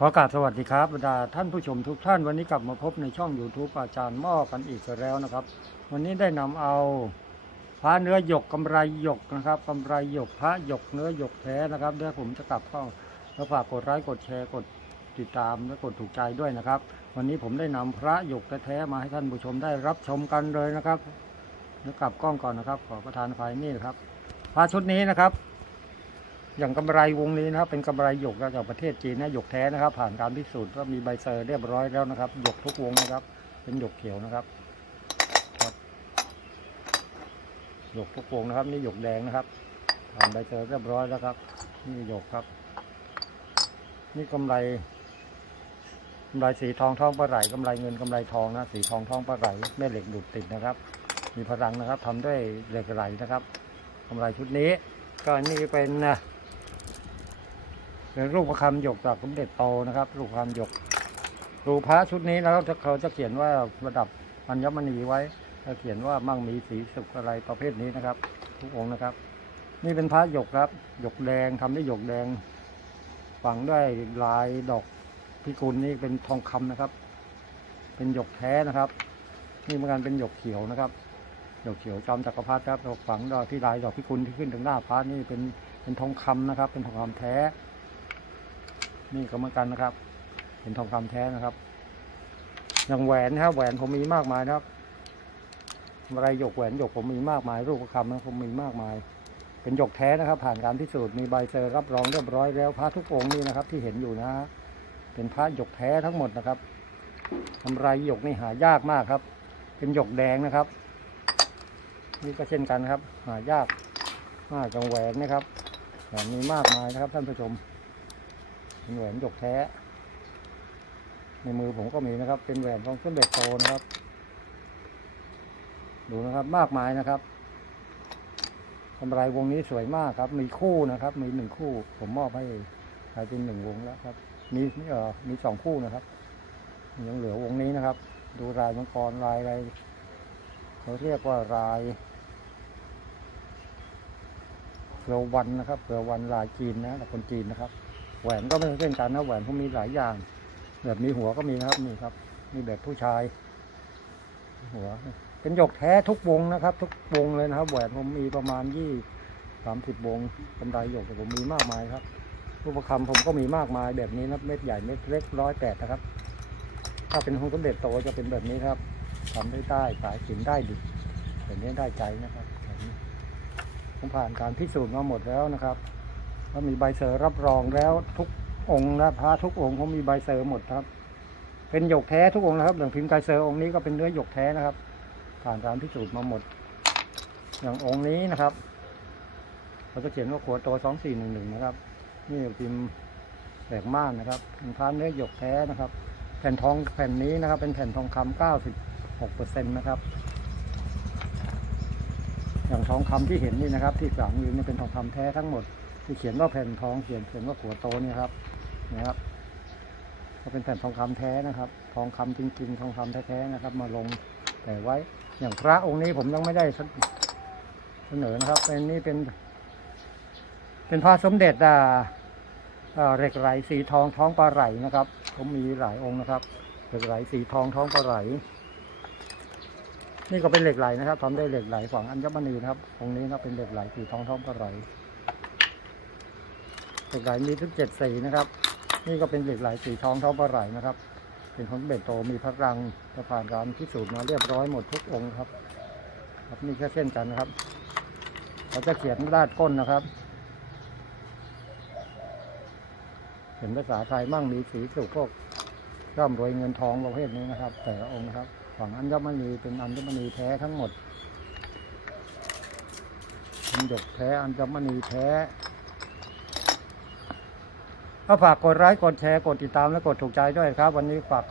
ขอกราบสวัสดีครับบรรดาท่านผู้ชมทุกท่านวันนี้กลับมาพบในช่อง YouTube อาจารย์หม้อกันอีกแล้วนะครับ วันนี้ได้นำเอาพระเนื้อหยกกำไรหยกนะครับกำไรหยกพระหยกเนื้อหยกแท้นะครับเดี๋ยวผมจะกลับเข้าแล้วฝากกดไลค์กดแชร์กดติดตามและกดถูกใจด้วยนะครับ วันนี้ผมได้นำพระหยกแท้มาให้ท่านผู้ชมได้รับชมกันเลยนะครับเดี๋ยวกลับกล้องก่อนนะครับ ขอประทานไฟนี่นะครับพระชุดนี้นะครับ อย่างกำไรวงนี้นะครับ เป็นกำไรหยกจากประเทศจีนนะหยกแท้นะครับ ผ่านการพิสูจน์ว่ามีใบเซอร์เรียบร้อยแล้วนะครับหยกทุกวงนะครับ เป็นหยกเขียวนะครับหยกทุกวงนะครับ นี่หยกแดงนะครับ ผ่านใบเซอร์เรียบร้อยแล้วครับ นี่หยกครับ นี่กำไรกำไรสีทองทองปลาไหลกำไรเงินกำไรทองนะสีทองทองปลาไหลแม่เหล็กดูดติดนะครับ มีพลังนะครับทำด้วยเหล็กไหลนะครับกำไรชุดนี้ ก็นี่เป็นนะ เป็นรูปประคำหยกจากสมเด็จโตนะครับรูปประคำหยกรูปพระชุดนี้แล้วเขาจะเขียนว่าระดับอัญมณีไว้จะเขียนว่ามั่งมีสีสุขอะไรประเภทนี้นะครับ ทุกองค์นะครับ นี่เป็นพระหยกครับ หยกแดงทำด้วยหยกแดง ฝังด้วยลายดอกพิกุลนี่เป็นทองคำนะครับ เป็นหยกแท้นะครับ นี่เหมือนกันเป็นหยกเขียวนะครับดอกเขียวจอมจักรพรรดิครับดอกฝังดอกที่ลายดอกพิกุลที่ขึ้นตรงหน้าพระนี่เป็นเป็นทองคำนะครับ เป็นทองคำแท้ นี่ก็เหมือนกันนะครับ เป็นทองคำแท้นะครับ อย่างแหวนนะครับแหวนผมมีมากมายนะครับอะไรหยกแหวนหยกผมมีมากมาย รูปคำนะผมมีมากมาย เป็นหยกแท้นะครับ ผ่านการพิสูจน์มีใบเซอร์รับรองเรียบร้อยแล้วพระทุกองค์นี่นะครับ ที่เห็นอยู่นะฮะเป็นพระหยกแท้ทั้งหมดนะครับกำไรหยกนี่หายากมากครับ เป็นหยกแดงนะครับ นี่ก็เช่นกันครับ หายากมากจังแหวนนะครับแหวนมีมากมายนะครับท่านผู้ชม เป็นแหวนหยกแท้ ในมือผมก็มีนะครับ เป็นแหวนของส้นเด็จโตนะครับ ดูนะครับมากมายนะครับกำไรวงนี้สวยมากครับ มีคู่นะครับ มีหนึ่งคู่ ผมมอบให้ใครเป็นหนึ่งวงแล้วครับ มีเอ่อมีสองคู่นะครับยังเหลือวงนี้นะครับ ดูลายมังกรลายอะไรเขาเรียกว่ารายเกลือวันนะครับเกลือวันลายจีนนะแต่คนจีนนะครับ แหวนก็ไม่เช่นกันนะแหวนเขามีหลายอย่าง แบบมีหัวก็มีครับนี่ครับ มีแบบผู้ชาย หัว เป็นหยกแท้ทุกวงนะครับ ทุกวงเลยนะครับ แหวนผมมีประมาณยี่สามสิบวงกำไรหยกผมมีมากมายครับรูปประคำผมก็มีมากมายแบบนี้นะเม็ดใหญ่เม็ดเล็กร้อยแปดนะครับ ถ้าเป็นของสมเด็จโตจะเป็นแบบนี้ครับทำได้ได้สายสินได้ดิแบบนี้ได้ใจนะครับผมผ่านการพิสูจน์มาหมดแล้วนะครับ แล้วมีใบเซอร์รับรองแล้วทุกองค์นะพระทุกองค์เขามีใบเซอร์หมดครับ เป็นหยกแท้ทุกองค์นะครับอย่างพิมพ์ไกรเซอร์องค์นี้ก็เป็นเนื้อหยกแท้นะครับ ผ่านการพิสูจน์มาหมด อย่างองค์นี้นะครับเขาจะเขียนว่าขวดโตสองสี่หนึ่งหนึ่งนะครับ นี่พิมพ์แบกม่านนะครับเป็นพระเนื้อหยกแท้นะครับ แผ่นทองแผ่นนี้นะครับ เป็นแผ่นทองคำเก้าสิบหกเปอร์เซ็นต์นะครับอย่างทองคำที่เห็นนี่นะครับ ที่ฝังอยู่นี่เป็นทองคำแท้ทั้งหมด ที่เขียนว่าแผ่นทองเขียนเขียนว่าขัวโตนี่ครับนะครับก็เป็นแผ่นทองคำแท้นะครับ ทองคำจริงๆ ทองคำแท้ๆนะครับ มาลงแต่ไว้ อย่างพระองค์นี้ผมยังไม่ได้เสนอนะครับเป็นนี่เป็น เป็นพระสมเด็จอ่าเหล็กไหลสีทองท้องปลาไหลนะครับผมมีหลายองค์นะครับเหล็กไหลสีทองท้องปลาไหล นี่ก็เป็นเหล็กไหลนะครับทำได้เหล็กไหลฝั่งอัญมณีนะครับตรงนี้นะครับเป็นเหล็กไหลสีทองท้องปลาไหล เหล็กไหลมีถึงเจ็ดสีนะครับ นี่ก็เป็นเหล็กไหลสีทองท้องปลาไหลนะครับ เป็นของเบ็ดโตมีพระรังจะผ่านการพิสูจน์มาเรียบร้อยหมดทุกองค์ครับครับนี่ก็เช่นกันนะครับเขาจะเขียนด้านก้นนะครับ เห็นภาษาไทยมั่งมีสีสุขพวกร่ำรวยเงินทองประเภทนี้นะครับ แต่ละองค์นะครับฝั่งอัญมณีเป็นอัญมณีแท้ทั้งหมดเป็นหยกแท้อัญมณีแท้ ก็ฝากกดไลค์กดแชร์กดติดตามและกดถูกใจด้วยครับ วันนี้ฝาก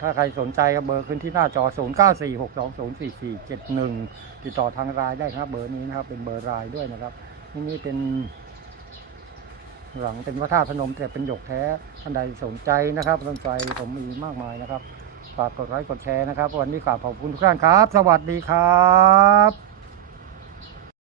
ถ้าใครสนใจเบอร์ขึ้นที่หน้าจอ 0 9 4 6 2 0 4 4 7 1 ติดต่อทางไลน์ได้ครับ เบอร์นี้นะครับ เป็นเบอร์ไลน์ด้วยนะครับนี่นี่เป็น หลังเป็นพระธาตุพนมแต่เป็นหยกแท้ท่านใดสนใจนะครับสนใจผมมีมากมายนะครับฝากกดไลค์กดแชร์นะครับ วันนี้กราบขอบคุณทุกท่านครับ สวัสดีครับ